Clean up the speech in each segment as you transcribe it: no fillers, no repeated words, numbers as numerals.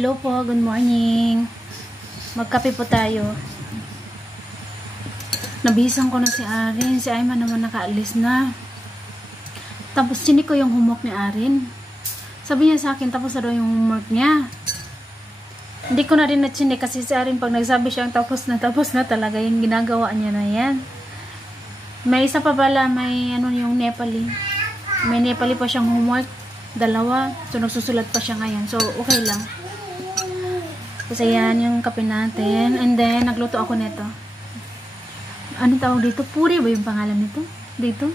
Hello po, good morning. Magkape po tayo. Nabisan ko na si Arin. Si Ayman naman nakaalis na. Tapos chinik ko yung homework ni Arin. Sabi niya sa akin, tapos na daw yung homework niya. Hindi ko na rin na-chinik kasi si Arin pag nagsabi siyang tapos na talaga yung ginagawa niya na yan. May isa pa pala, may ano yung Nepali. May Nepali pa siyang homework. 2. So nagsusulat pa siya ngayon. So okay lang. Kasi yan yung kape natin. And then, nagluto ako nito. Ano tawag dito? Puri ba yung pangalan nito? Dito?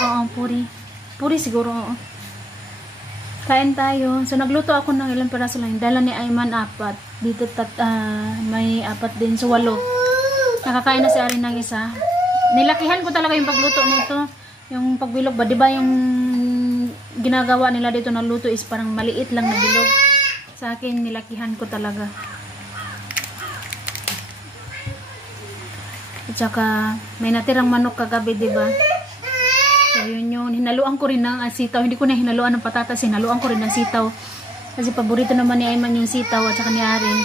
Oo, puri. Puri siguro, oo. Kain tayo. So, nagluto ako ng ilang peraso lang. Dala ni Ayman 4. Dito, may 4 din. So, 8. Nakakain na si Arin ng isa. Nilakihan ko talaga yung pagluto nito. Yung pagbilog ba? Diba yung ginagawa nila dito na luto is parang maliit lang na bilog. Sa akin, nilakihan ko talaga. At saka, may natirang manok kagabi, diba? So, yun yun. Hinaluan ko rin ng sitaw. Hindi ko na hinaluan ng patatas. Hinaluan ko rin ng sitaw. Kasi paborito naman ni Ayman yung sitaw at saka ni Arin.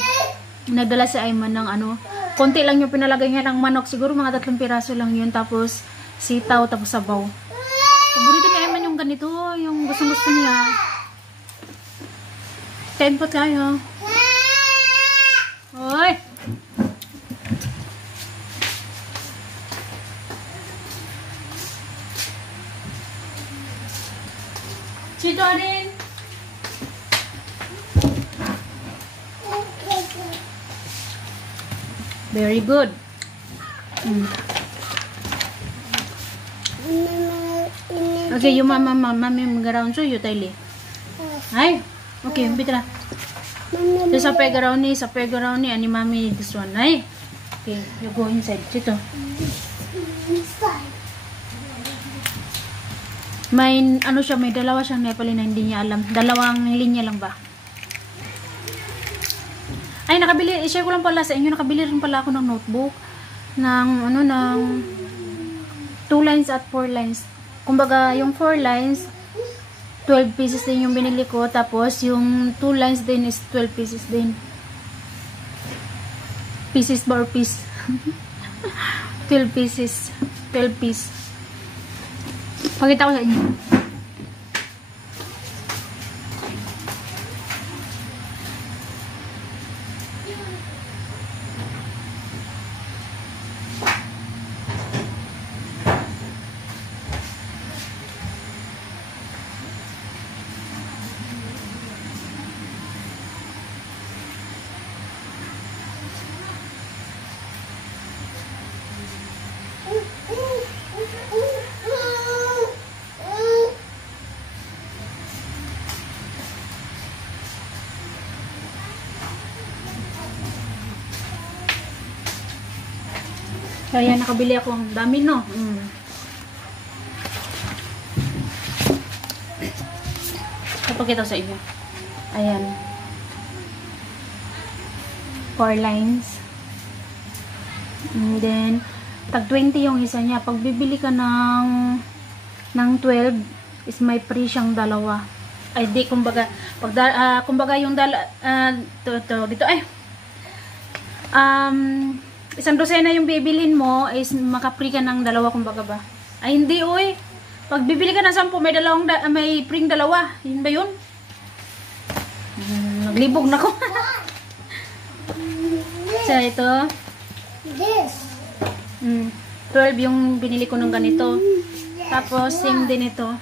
Nagdala si Ayman ng ano. Konti lang yung pinalagay niya ng manok. Siguro mga 3 piraso lang yun. Tapos, sitaw, tapos sabaw. Paborito ni Ayman yung ganito. Yung gusto-gusto niya. Kain po tayo. Hoy! Chito Arin! Very good. Okay, yung mami mag-around so you tell it. Ay! Okay, bitra. So, sa playground ni, ani mami this one. Ay. Okay, you go inside. Dito. May, ano siya, may 2 siyang Nepali na hindi niya alam. 2 linya lang ba? Ay, nakabili, i-share ko lang pala sa inyo, nakabili rin pala ako ng notebook. Ng, ano, ng 2 lines at 4 lines. Kumbaga, yung 4 lines, 12 pieces din yung binili ko. Tapos, yung 2 lines din is 12 pieces din. Pieces ba or piece? 12 pieces. 12 piece. Pakita ko sa inyo. Kaya nakabili ako ang dami, no? Kapagkita sa inyo. Ayan. 4 lines. And then, tag 20 yung isa niya. Pag bibili ka ng 12, is may free siyang 2. Ay, di, kumbaga, kumbaga yung dito, ay, 1 dosena yung bibilin mo is maka-free ka ng 2 kumbaga ba? Ay hindi oy. Pag bibili ka ng 10 may free 2. Yun ba yun? Naglibog na ko. So ito. This. 12 yung binili ko ng ganito. Tapos same din ito.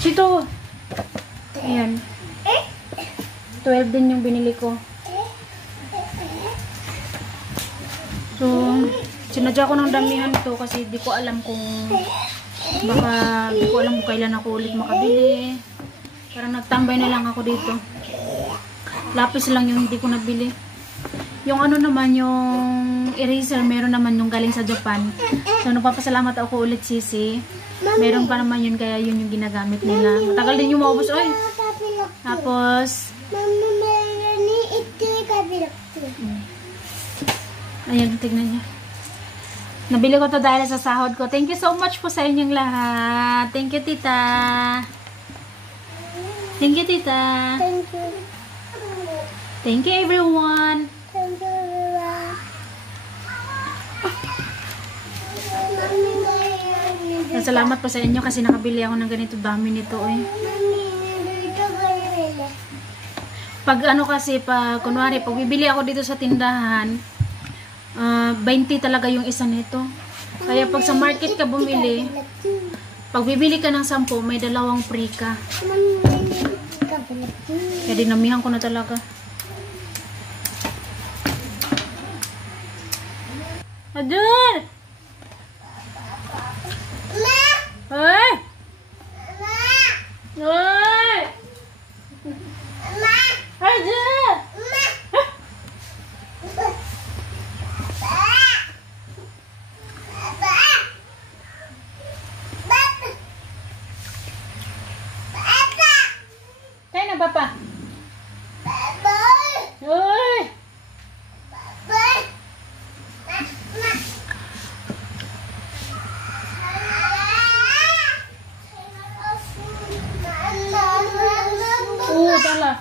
Chito. Ayan. 12 din yung binili ko. So, sinadya ko ng damihan ito kasi di ko alam kung kailan ako ulit makabili. Parang nagtambay na lang ako dito. Lapis lang yung hindi ko nabili. Yung ano naman, yung eraser, meron naman yung galing sa Japan. So, nagpapasalamat ako ulit, Sisi. Meron pa naman yun, kaya yun yung ginagamit nila. Matagal din yung maubos, oy. Tapos, ayan, tignan niya. Nabili ko to dahil sa sahod ko. Thank you so much po sa inyong lahat. Thank you, tita. Thank you, tita. Thank you. Thank you, everyone. Thank you, everyone. Salamat po sa inyo kasi nakabili ako ng ganito dami nito eh. Pag ano kasi, kunwari, pag bibili ako dito sa tindahan, 20 talaga yung isa nito. Kaya pag sa market ka bumili, pag bibili ka ng 10, may 2 free ka. Kaya dinamihan ko na talaga. Adun! Hey! Hey! Adun! Tayo na, Papa. Uy! Tala.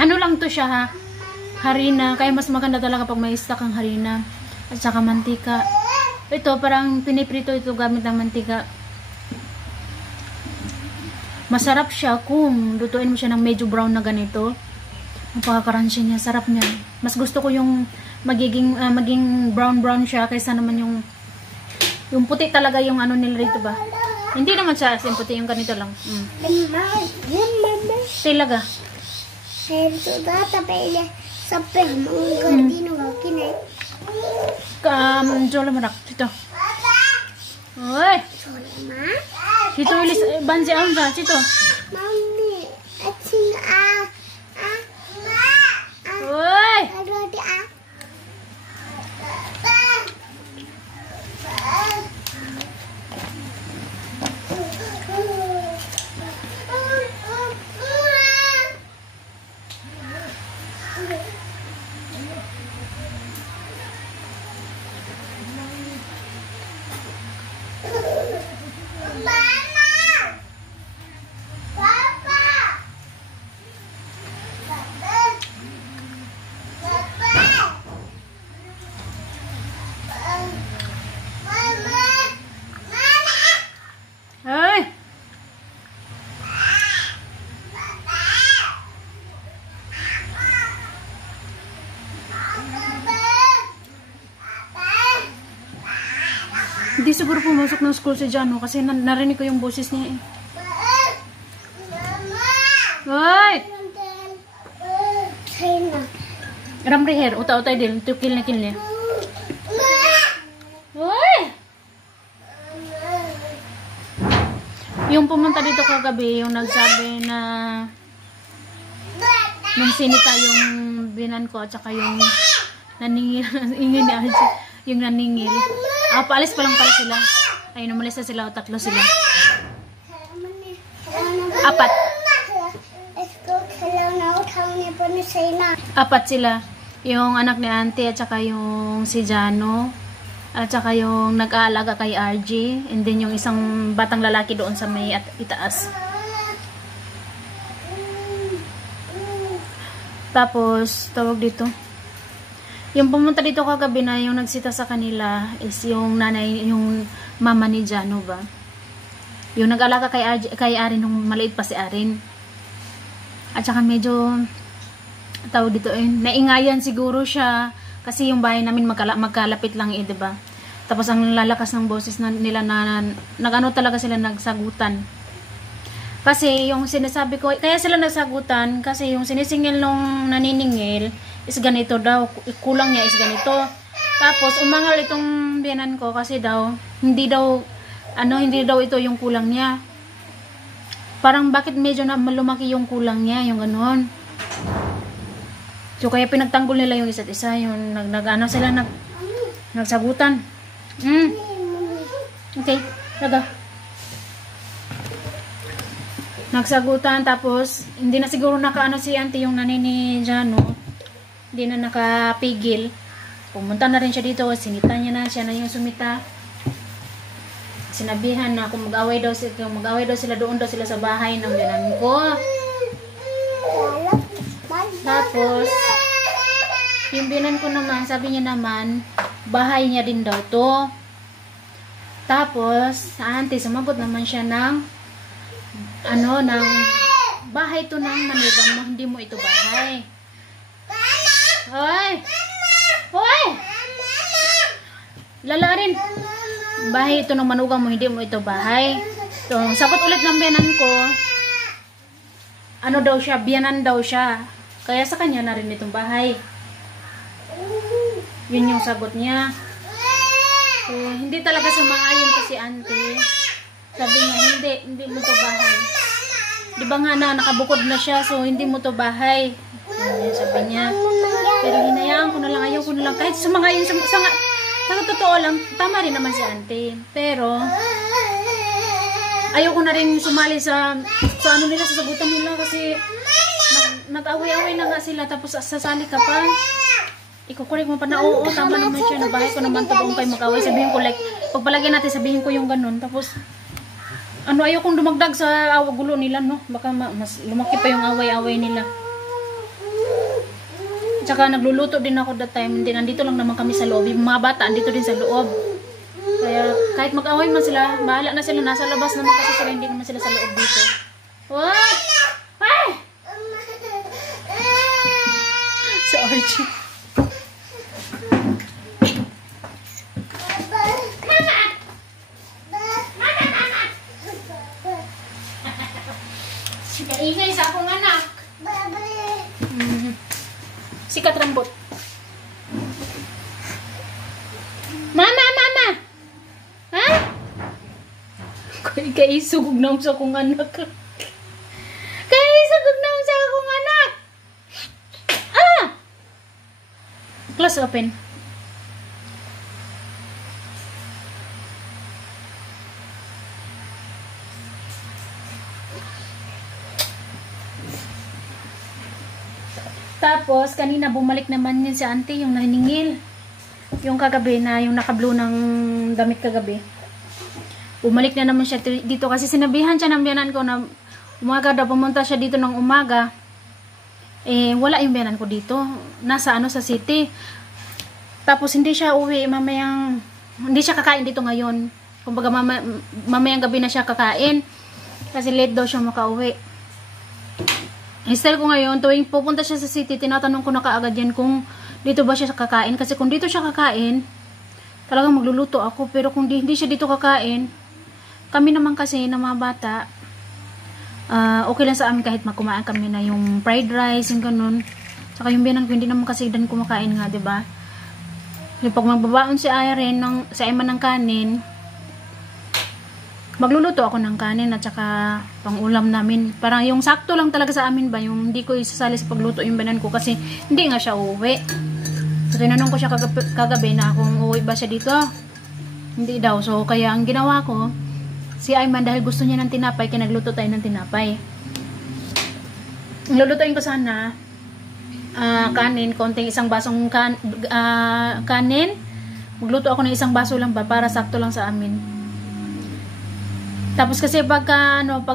Ano lang to siya ha? Harina. Kaya mas maganda talaga pag may stock ang harina. At saka mantika. Ito parang piniprito ito gamit ng mantika. Masarap siya kung lutuin mo siya ng medyo brown na ganito. Napaka-crunchy niya. Sarap niya. Mas gusto ko yung maging brown siya kaysa naman yung puti talaga yung ano nila rito ba. Hindi naman siya as in puti yung ganito lang. Talaga. Sudah tapi ini sampai menggardino kini. Jola marak dito. Oy. Dito ilis bansi ang sa dito. Mami, ating Oy. Ada di Hindi siguro pumasok ng school si Jano kasi narinig ko yung boses niya eh. Hoy! Ramri hair, uta-utay din, tukil na kinli. Hoy! Yung pumunta dito kagabi, yung nagsabi na nung sinita yung binan ko at saka yung naningil, ingin ni Archie, yung naningil. Paalis pa lang pala sila. Ayun, umalis na sila o 3 sila. 4. 4 sila. Yung anak ni auntie at saka yung si Jano at saka yung nag-aalaga kay RG and then yung isang batang lalaki doon sa may itaas. Tapos, tawag dito. Yung pumunta dito kagabi na yung nagsita sa kanila is yung nanay, yung mama ni Jano ba? Yung nag-alaga kay Arin nung maliit pa si Arin. At saka medyo tawag dito naingayan siguro siya kasi yung bahay namin magkalapit lang diba? Tapos ang lalakas ng boses nila na nagano talaga sila nagsagutan. Kasi yung sinasabi ko, kaya sila nagsagutan kasi yung sinisingil nung naniningil is ganito daw, kulang niya is ganito. Tapos umangal itong biyanan ko kasi daw hindi daw ito yung kulang niya. Parang bakit medyo na malumaki yung kulang niya, yung ganoon. So kaya pinagtanggol nila yung isa't isa, yung nagsagutan. Okay, laga. Nagsagutan tapos hindi na siguro nakaano si auntie yung nanay ni Jano. Hindi na nakapigil. Pumunta na rin siya dito, sinita niya na, siya na yung sumita. sinabihan na kung mag-away daw sila doon daw sila sa bahay ng biyanan ko. Tapos yung biyanan ko naman, sabi niya naman, bahay niya din daw to. Tapos, auntie, sumagot naman siya ng, ng bahay to ng manugang mo, hindi mo ito bahay. Hoy! Hoy! Lalarin! Bahay ito ng manugang mo, hindi mo ito bahay. So, sagot ulit ng biyanan ko, ano daw siya, biyanan daw siya. Kaya sa kanya na rin itong bahay. Yun yung sagot niya. So, hindi talaga sumang-ayon to si auntie. Sabi niya, hindi mo to bahay. Di ba nga na, nakabukod na siya, so hindi mo to bahay. Sabi niya. Pero hinayaan ko na lang, ayaw ko na lang. Kahit sumang-ayon, sa totoo lang, tama rin naman si auntie. Pero, ayaw ko na rin sumali sa ano nila, sa sagutan nila kasi nag-away-away na nga sila, tapos sasali ka pa. Ikukulik mo pa na, oo, tama naman siya, nabahay ko naman ito kung kayo mag-away. Sabihin ko, like, pagpalagyan natin, sabihin ko yung ganun. Tapos, ayaw kong dumagdag sa gulo nila, no? Baka mas lumaki pa yung away-away nila. Tsaka nagluluto din ako that time. Hindi, nandito lang naman kami sa loob. Yung mga bata, andito din sa loob. Kaya, kahit mag-away man sila, bahala na sila. Nasa labas naman kasi sila, hindi naman sila sa loob dito. What? Ay! Si Archie. Ingay sa akong anak. Sikat rambut. Mama! Ha? Kaisugog na sa akong anak. Kaisugog na sa akong anak. Class open. Tapos, kanina bumalik naman yun si auntie, yung naniningil. Yung kagabi na, yung naka-blue ng damit kagabi. Bumalik na naman siya dito kasi sinabihan siya ng biyanan ko na umaga daw, pumunta siya dito ng umaga. Wala yung biyanan ko dito. Nasa sa city. Tapos, hindi siya uwi, hindi siya kakain dito ngayon. Kumbaga, mamayang gabi na siya kakain. Kasi late daw siya makauwi. Style ko ngayon, tuwing pupunta siya sa city, tinatanong ko na kaagad yan kung dito ba siya kakain. Kasi kung dito siya kakain, talagang magluluto ako. Pero kung hindi siya dito kakain, kami naman kasi na mga bata, okay lang sa amin kahit makumaan kami na yung fried rice, yung ganun. Saka yung biyanan ko, hindi naman kasi dan kumakain nga, diba? Yung pag magbabaon si Irene, sa Emma ng kanin, magluluto ako ng kanin at saka pang-ulam namin. Parang yung sakto lang talaga sa amin ba, yung hindi ko isasali sa pagluto yung biyanan ko kasi hindi nga siya uuwi. So, tinanong ko siya kagabi na kung uuwi ba siya dito. Hindi daw. So, kaya ang ginawa ko, si Ayman dahil gusto niya ng tinapay, kaya nagluto tayo ng tinapay. Lulutuin ko sana kanin, konting isang basong kanin. Magluto ako ng isang baso lang ba para sakto lang sa amin. Tapos kasi pag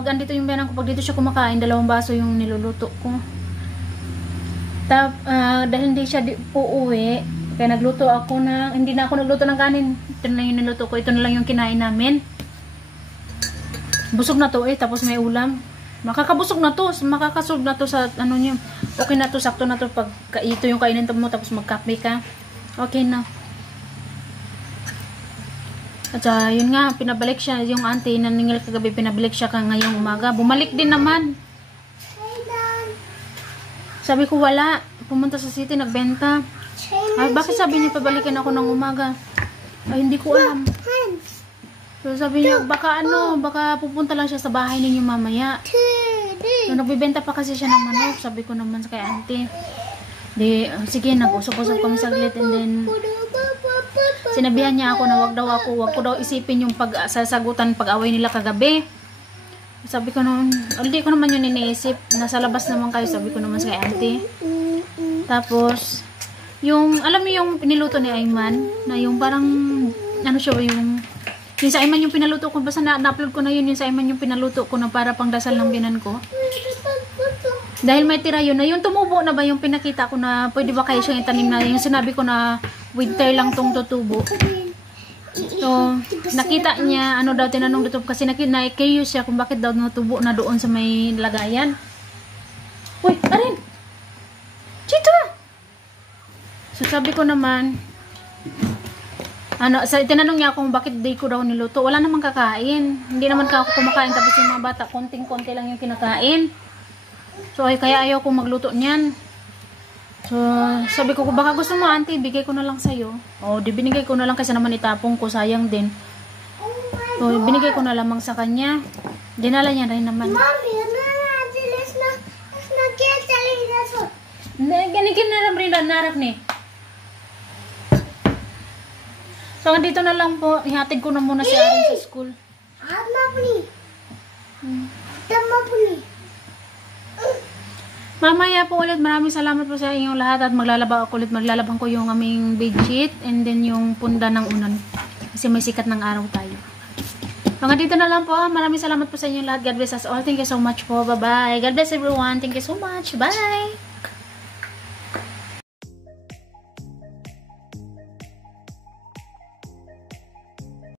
andito yung biyanan ko, pag dito siya kumakain, 2 baso yung niluluto ko. Dahil hindi siya uuwi, kaya nagluto ako hindi na ako nagluto ng kanin. Ito na yung niluto ko, ito na lang yung kinain namin. Busog na to tapos may ulam. Makakabusog na to, makakasog na to sa niyo. Okay na to, sakto na to pag ito yung kainin mo tapos magkape ka. Okay na. At yun nga, pinabalik siya, yung auntie, naningil kagabi, pinabalik siya ngayong umaga. Bumalik din naman. Sabi ko, wala. Pumunta sa city, nagbenta. Ay, bakit sabi niya, pabalikin ako ng umaga? Ay, hindi ko alam. So, sabi niya, baka pupunta lang siya sa bahay ninyo mamaya. So, nagbibenta pa kasi siya ng manok. Sabi ko naman kay auntie. Sige, nag-usap-usap kami saglit and then sinabihan niya ako na wag ko daw isipin yung sasagutan pag-away nila kagabi. Sabi ko noon, hindi ko naman yun iniisip. Nasa labas naman kayo, sabi ko naman sa auntie. Tapos, alam mo yung niluto ni Ayman, na yung parang, siya yung Yung sa Iman yung pinaluto ko, basta na-upload ko na yun, yung sa Iman yung pinaluto ko na para pang dasal ng binan ko. Dahil may tira yun, na yung tumubo na ba yung pinakita ko na pwede ba kayo siyang itanim na, yung sinabi ko na winter lang tong tutubo. So, nakita niya, ano daw, tinanong dito, kasi na-curious siya kung bakit daw natubo na doon sa may lagayan. Uy, Arin! Chito! So, sabi ko naman, tinanong niya kung bakit di ko daw niluto. Wala namang kakain. Hindi naman ako kumakain. Tapos yung mga bata, konting-konti lang yung kinakain. So, kaya ayaw kong magluto niyan. So, sabi ko, baka gusto mo, auntie, bigay ko na lang sa'yo. O, di binigay ko na lang kasi naman itapong ko. Sayang din. So, binigay ko na lamang sa kanya. Dinala niya rin naman. Mami, let's not get telling that one. Ganigin na lang rin narak ni. So, dito na lang po. Ihatid ko na muna si Arin sa school. Tama po ni. Tama po ni. Mamaya po ulit. Maraming salamat po sa inyong lahat. At maglalaba ako ulit. Maglalabang ko yung aming bedsheet. And then yung punda ng unan. Kasi may sikat ng araw tayo. So, dito na lang po. Maraming salamat po sa inyong lahat. God bless us all. Thank you so much po. Bye-bye. God bless everyone. Thank you so much. Bye!